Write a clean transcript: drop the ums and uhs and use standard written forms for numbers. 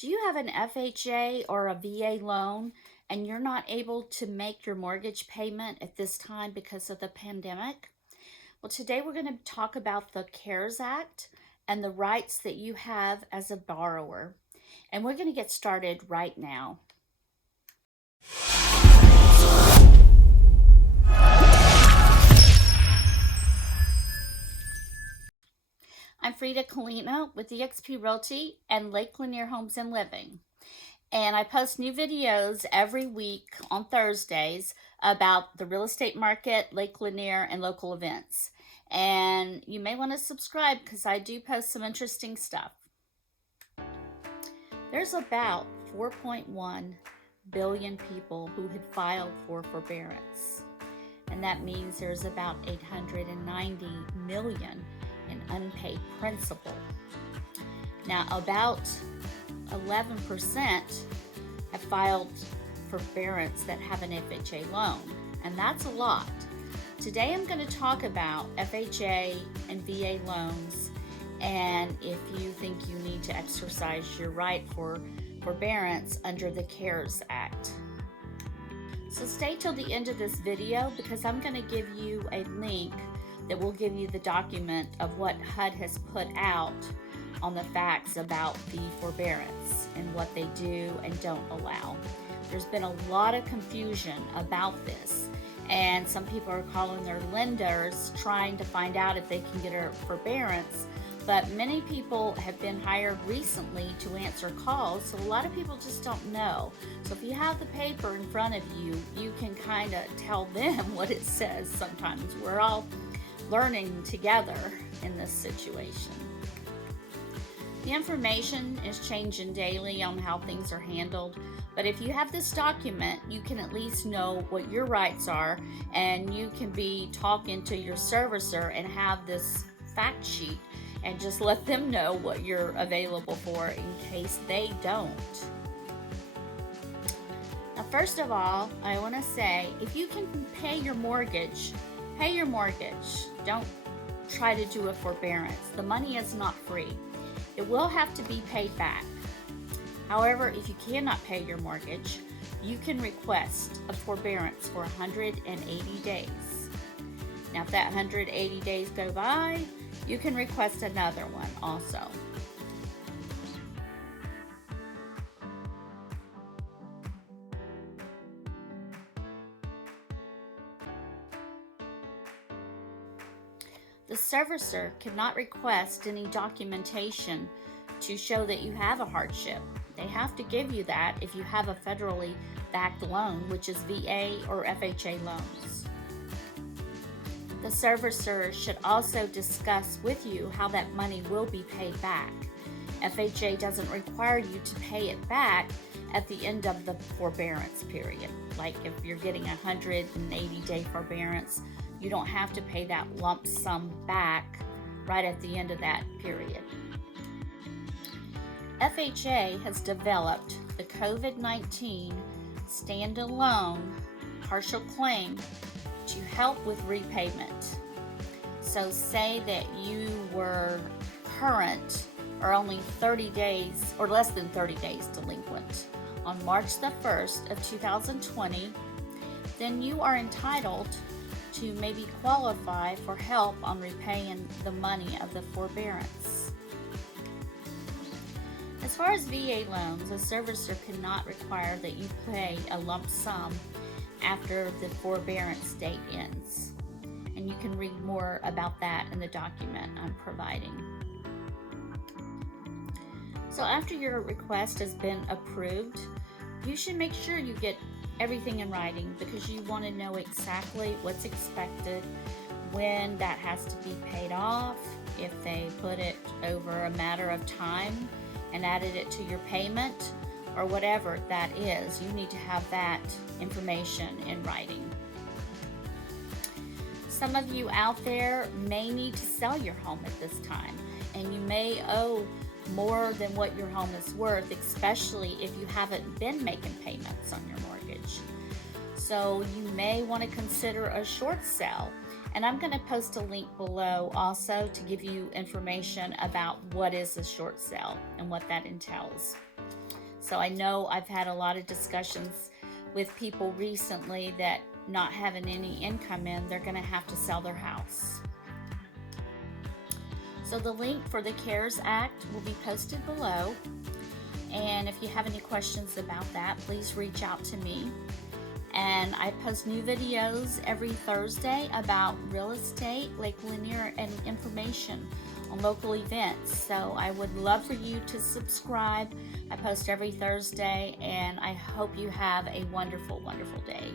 Do you have an FHA or a VA loan and you're not able to make your mortgage payment at this time because of the pandemic? Well, today we're going to talk about the CARES Act and the rights that you have as a borrower. And we're going to get started right now. I'm Fredakalinateam with eXp Realty and Lake Lanier Homes and Living. And I post new videos every week on Thursdays about the real estate market, Lake Lanier, and local events. And you may want to subscribe because I do post some interesting stuff. There's about 4.1 billion people who had filed for forbearance. And that means there's about 890 million in unpaid principal. Now, about 11% have filed forbearance that have an FHA loan, and that's a lot. Today I'm going to talk about FHA and VA loans, and if you think you need to exercise your right for forbearance under the CARES Act. So stay till the end of this video because I'm going to give you a link that will give you the document of what HUD has put out on the facts about the forbearance and what they do and don't allow. There's been a lot of confusion about this, and some people are calling their lenders trying to find out if they can get a forbearance, but many people have been hired recently to answer calls, so a lot of people just don't know. So if you have the paper in front of you, you can kind of tell them what it says. Sometimes we're all learning together in this situation. The information is changing daily on how things are handled, but if you have this document, you can at least know what your rights are, and you can be talking to your servicer and have this fact sheet and just let them know what you're available for in case they don't. Now, first of all, I want to say, if you can pay your mortgage, pay your mortgage. Don't try to do a forbearance. The money is not free. It will have to be paid back. However, if you cannot pay your mortgage, you can request a forbearance for 180 days. Now, if that 180 days go by, you can request another one also. The servicer cannot request any documentation to show that you have a hardship. They have to give you that if you have a federally backed loan, which is VA or FHA loans. The servicer should also discuss with you how that money will be paid back. FHA doesn't require you to pay it back at the end of the forbearance period. Like if you're getting a 180-day forbearance, you don't have to pay that lump sum back right at the end of that period. FHA has developed the COVID-19 standalone partial claim to help with repayment. So say that you were current or only 30 days or less than 30 days delinquent on March the 1st of 2020, then you are entitled to maybe qualify for help on repaying the money of the forbearance. As far as VA loans, a servicer cannot require that you pay a lump sum after the forbearance date ends. And you can read more about that in the document I'm providing. So after your request has been approved, you should make sure you get everything in writing because you want to know exactly what's expected, when that has to be paid off, if they put it over a matter of time and added it to your payment, or whatever that is. You need to have that information in writing. Some of you out there may need to sell your home at this time, and you may owe more than what your home is worth, especially if you haven't been making payments on your mortgage. So you may want to consider a short sale And I'm going to post a link below also to give you information about what is a short sale and what that entails. So I know I've had a lot of discussions with people recently that not having any income in, they're going to have to sell their house. So the link for the CARES Act will be posted below. And if you have any questions about that, please reach out to me. And I post new videos every Thursday about real estate, Lake Lanier, and information on local events. So I would love for you to subscribe. I post every Thursday, and I hope you have a wonderful, wonderful day.